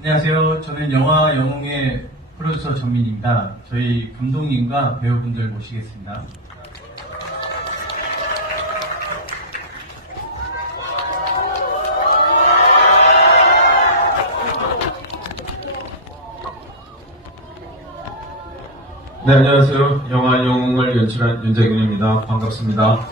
안녕하세요. 저는 영화 영웅의 프로듀서 전민입니다. 저희 감독님과 배우분들 모시겠습니다. 네, 안녕하세요. 영화 영웅을 연출한 윤재근입니다. 반갑습니다.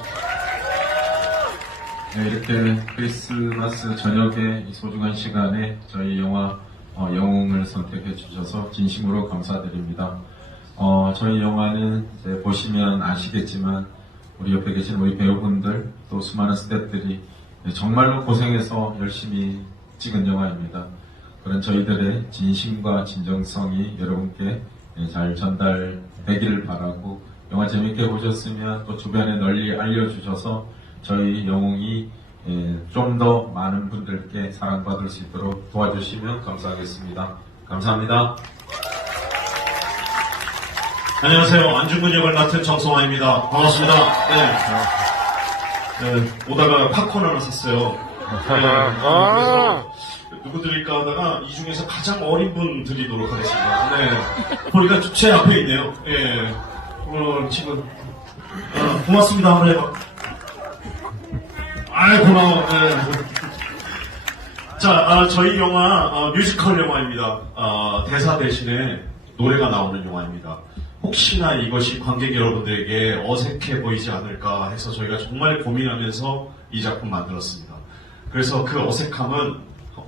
네, 이렇게 크리스마스 저녁에 이 소중한 시간에 저희 영화 어, 영웅을 선택해 주셔서 진심으로 감사드립니다. 어, 저희 영화는 보시면 아시겠지만 우리 옆에 계신 우리 배우분들 또 수많은 스태프들이 정말로 고생해서 열심히 찍은 영화입니다. 그런 저희들의 진심과 진정성이 여러분께 예, 잘 전달되기를 바라고 영화 재밌게 보셨으면 또 주변에 널리 알려주셔서 저희 영웅이 예, 좀 더 많은 분들께 사랑받을 수 있도록 도와주시면 감사하겠습니다. 감사합니다. 안녕하세요. 안중근 역을 맡은 정성화입니다. 반갑습니다. 네. 네, 오다가 팝콘 하나 샀어요. 네, 그래서 누구 드릴까 하다가 이 중에서 가장 어린 분 드리도록 하겠습니다. 네. 보니까 제 앞에 있네요. 예. 오늘 지금 어, 고맙습니다. 한번 해봐. 아이 고마워. 네. 자, 아, 저희 영화 어, 뮤지컬 영화입니다. 아, 대사 대신에 노래가 나오는 영화입니다. 혹시나 이것이 관객 여러분들에게 어색해 보이지 않을까 해서 저희가 정말 고민하면서 이 작품 만들었습니다. 그래서 그 어색함은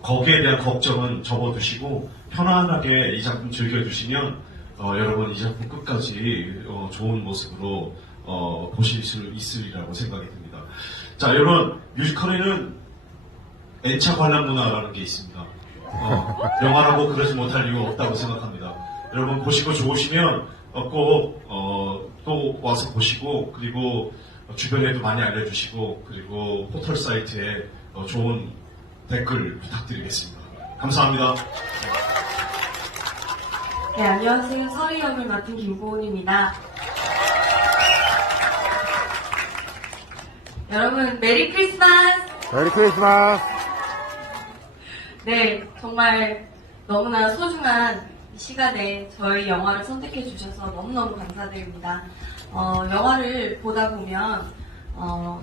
거기에 대한 걱정은 접어두시고 편안하게 이 작품 즐겨주시면 어, 여러분 이 작품 끝까지 어, 좋은 모습으로 어, 보실 수 있으리라고 생각이 듭니다. 자, 여러분 뮤지컬에는 N차 관람 문화라는 게 있습니다. 어, 영화라고 그러지 못할 이유가 없다고 생각합니다. 여러분 보시고 좋으시면 어, 꼭, 어, 또 와서 보시고, 그리고 주변에도 많이 알려주시고, 그리고 포털 사이트에 어, 좋은 댓글 부탁드리겠습니다. 감사합니다. 네, 안녕하세요. 서리 역을 맡은 김고은입니다. 여러분, 메리 크리스마스! 메리 크리스마스! 네, 정말 너무나 소중한 이 시간에 저희 영화를 선택해 주셔서 너무너무 감사드립니다. 어, 영화를 보다 보면, 어,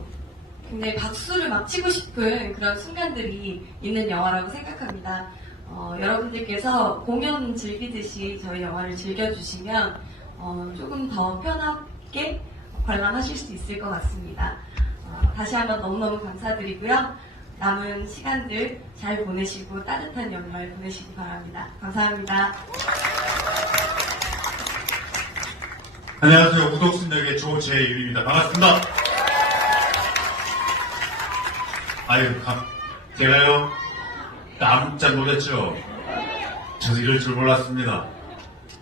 굉장히 박수를 막 치고 싶은 그런 순간들이 있는 영화라고 생각합니다. 어, 여러분들께서 공연 즐기듯이 저희 영화를 즐겨주시면 어, 조금 더 편하게 관람하실 수 있을 것 같습니다. 어, 다시 한번 너무너무 감사드리고요. 남은 시간들 잘 보내시고 따뜻한 연말 보내시기 바랍니다. 감사합니다. 안녕하세요. 우독순역의 조재율입니다. 반갑습니다. 아유, 감, 제가요, 깜짝 놀랐죠? 저도 이럴 줄 몰랐습니다.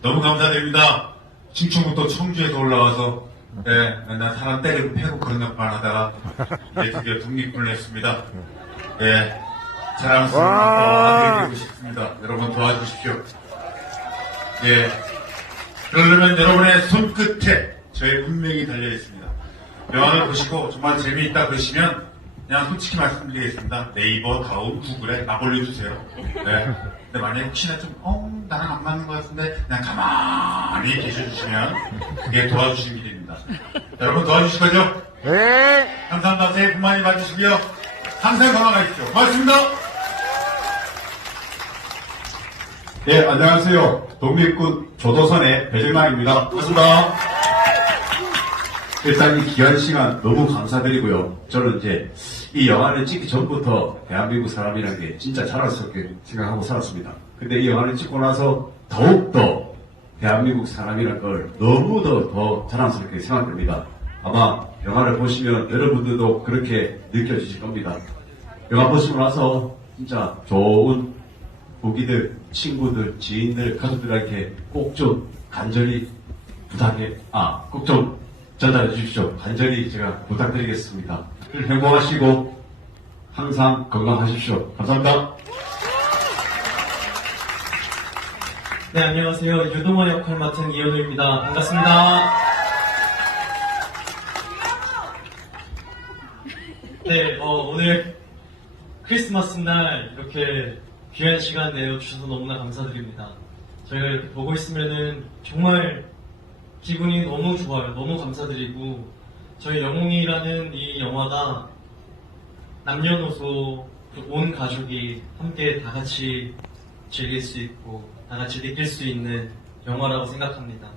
너무 감사드립니다. 충청부터 청주에서 올라와서, 네, 맨날 사람 때리고 패고 그런 역할 하다가, 이제 드디어 독립군을 했습니다. 네, 자랑스러운 와. 아빠 되고 싶습니다. 여러분 도와주십시오. 예. 그러려면 여러분의 손끝에 저의 운명이 달려 있습니다. 영화를 보시고 정말 재미있다 그러시면 그냥 솔직히 말씀드리겠습니다. 네이버, 다음, 구글에 나 올려주세요. 네. 근데 만약에 혹시나 좀, 어, 나랑 안 맞는 것 같은데 그냥 가만히 계셔주시면 그게 도와주시는 길입니다. 여러분 도와주실 거죠? 네! 감사합니다. 새해 복 많이 받으시고요. 항상 건강하십시오. 고맙습니다. 예, 안녕하세요. 독립군 조도선의 배정남입니다. 고맙습니다. 일단 이 귀한 시간 너무 감사드리고요. 저는 이제 이 영화를 찍기 전부터 대한민국 사람이라는 게 진짜 자랑스럽게 생각하고 살았습니다. 근데 이 영화를 찍고 나서 더욱더 대한민국 사람이라는 걸 너무도 더 자랑스럽게 생각됩니다. 아마 영화를 보시면 여러분들도 그렇게 느껴지실 겁니다. 영화 보시고 나서 진짜 좋은 보기들, 친구들, 지인들, 가족들에게 꼭좀 간절히 부탁해, 아, 꼭 좀 전달해 주십시오. 간절히 제가 부탁드리겠습니다. 행복하시고 항상 건강하십시오. 감사합니다. 네, 안녕하세요. 유동화 역할 맡은 이현우입니다. 반갑습니다. 네, 어, 오늘 크리스마스 날 이렇게 귀한 시간 내어주셔서 너무나 감사드립니다. 저희가 이렇게 보고 있으면은 정말 기분이 너무 좋아요. 너무 감사드리고 저희 영웅이라는 이 영화가 남녀노소 그온 가족이 함께 다 같이 즐길 수 있고 다 같이 느낄 수 있는 영화라고 생각합니다.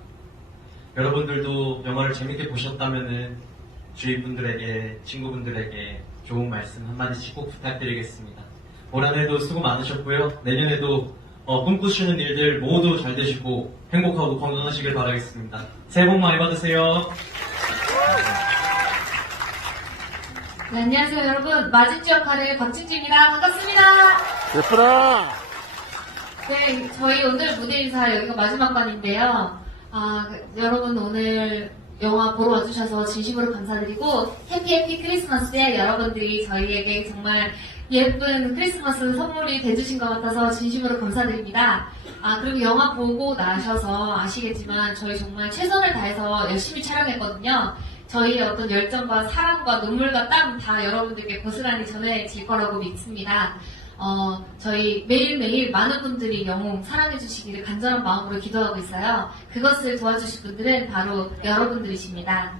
여러분들도 영화를 재밌게 보셨다면은 주위 분들에게 친구분들에게 좋은 말씀 한마디씩 꼭 부탁드리겠습니다. 올 한해도 수고 많으셨고요. 내년에도 어, 꿈꾸시는 일들 모두 잘 되시고 행복하고 건강하시길 바라겠습니다. 새해 복 많이 받으세요. 네, 안녕하세요 여러분 마진주 역할의 박진주입니다 반갑습니다 예쁘다. 네 저희 오늘 무대 인사 여기가 마지막 관인데요 아 그, 여러분 오늘 영화 보러 와주셔서 진심으로 감사드리고 해피 해피 크리스마스에 여러분들이 저희에게 정말 예쁜 크리스마스 선물이 돼주신 것 같아서 진심으로 감사드립니다 아 그리고 영화 보고 나셔서 아시겠지만 저희 정말 최선을 다해서 열심히 촬영했거든요 저희의 어떤 열정과 사랑과 눈물과 땀 다 여러분들께 고스란히 전해질 거라고 믿습니다. 어, 저희 매일매일 많은 분들이 영웅 사랑해주시기를 간절한 마음으로 기도하고 있어요. 그것을 도와주실 분들은 바로 여러분들이십니다.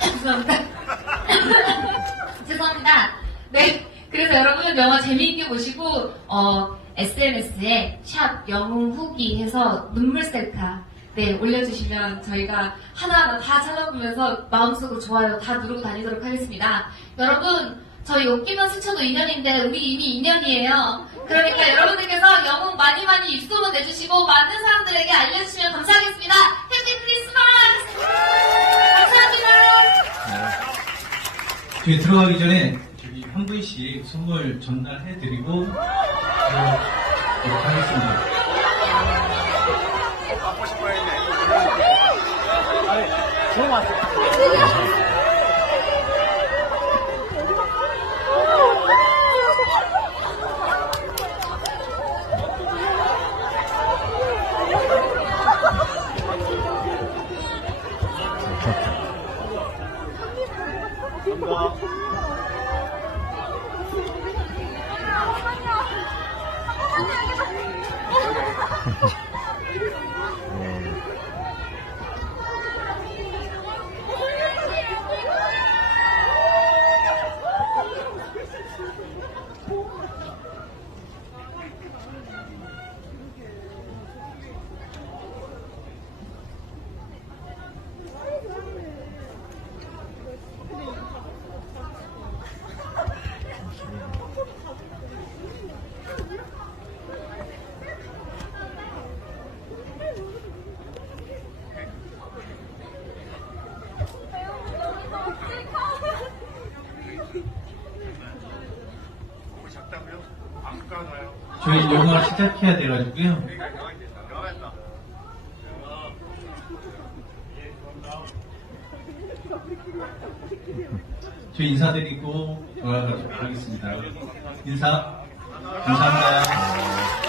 죄송합니다. 죄송합니다. 네. 그래서 여러분 영화 재미있게 보시고 어, SNS에 샵 영웅 후기 해서 눈물 셀카 네 올려주시면 저희가 하나하나 다 찾아보면서 마음속으로 좋아요 다 누르고 다니도록 하겠습니다. 여러분 저희 웃기면 스쳐도 인연인데 우리 이미 인연이에요. 그러니까 여러분들께서 영웅 많이 많이 입소문 내주시고 많은 사람들에게 알려주시면 감사하겠습니다. 해피 크리스마스! 감사합니다. 저희 들어가기 전에 한 분씩 선물 전달해드리고 들어가도록 하겠습니다. こん。 저희 영화 시작해야 돼가지고요. 저희 인사드리고 돌아가도록 하겠습니다. 인사 감사합니다.